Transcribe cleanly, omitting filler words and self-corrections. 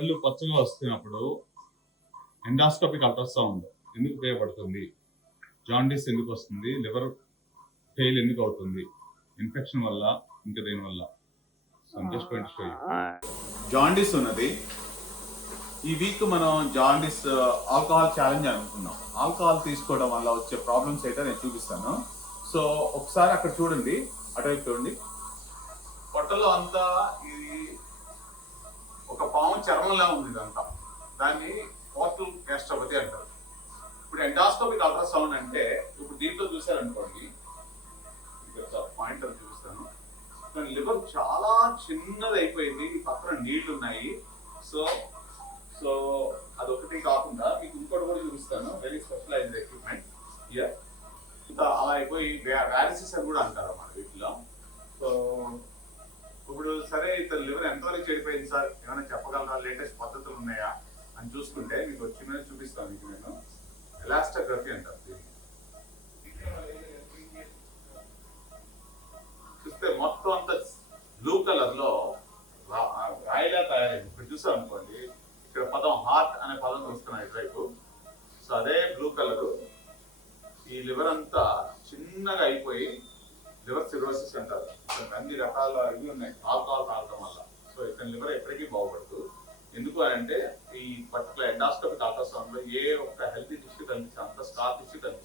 పళ్ళు పచ్చగా వస్తున్నప్పుడు ఎండాస్కోపిక్ అల్ట్రాసౌండ్ ఎందుకు ఉపయోగపడుతుంది? జాండీస్ ఎందుకు వస్తుంది? లివర్ ఫెయిల్ ఎందుకు అవుతుంది? ఇన్ఫెక్షన్ వల్ల, ఇంకా దేని వల్ల? జాండీస్ ఉన్నది. ఈ వీక్ మనం జాండీస్ ఆల్కహాల్ ఛాలెంజ్ అనుకున్నాం. ఆల్కహాల్ తీసుకోవడం వల్ల వచ్చే ప్రాబ్లమ్స్ అయితే నేను చూపిస్తాను. సో ఒకసారి అక్కడ చూడండి, అటువైపు చూడండి. పొట్టలో అంతా ఇది ఒక పాము చర్మంలా ఉంది. ఇదంతా దాన్ని పోర్టల్ గ్యాస్ట్రోపతి అంటారు. ఇప్పుడు ఎండాస్కోపిక్ అల్ట్రాసౌండ్ అంటే ఇప్పుడు దీంట్లో చూసారనుకోండి, పాయింట్ అని చూపిస్తాను. లివర్ చాలా చిన్నది అయిపోయింది, పక్కన నీళ్లు ఉన్నాయి. సో సో అదొకటి కాకుండా మీకు ఇంకోటి కూడా చూపిస్తాను, వెరీ స్పెషలైజ్డ్ ఎక్విప్మెంట్ హియర్. ఇంత అలా అయిపోయి వ్యారిసిస్ అని కూడా అంటారు అన్నమాట వీటిలో. సో ఇప్పుడు సరే ఇతను లివర్ ఎంతవరకు చెడిపోయింది సార్, ఏమైనా చెప్పగలరా, లేటెస్ట్ పద్ధతులు ఉన్నాయా అని చూసుకుంటే మీకు వచ్చి మీద చూపిస్తాను. మీకు నేను ఎలాస్టోగ్రఫీ అంటారు. చూస్తే మొత్తం అంతా బ్లూ కలర్ లో రాయిలా తయారైంది. ఇప్పుడు చూసాం అనుకోండి, ఇక్కడ పదం హార్ట్ అనే పదం చూస్తున్నాం ఇటువైపు. సో అదే బ్లూ కలరు. ఈ లివర్ అంతా చిన్నగా అయిపోయి లివర్ సిరోసిస్ అంటారు. అన్ని రకాల ఇవి ఉన్నాయి ఆల్కహాల్ తాగడం వల్ల. సో ఇతని లివర్ ఎప్పటికీ బాగుపడదు. ఎందుకు అని అంటే ఈ పర్టికులర్ ఎండాస్కోపిక్ అల్ట్రాసౌండ్ లో ఏ ఒక్క హెల్తీ టిష్యూ కనిపించి అంత స్కార్ టిష్యూ కనిపించింది.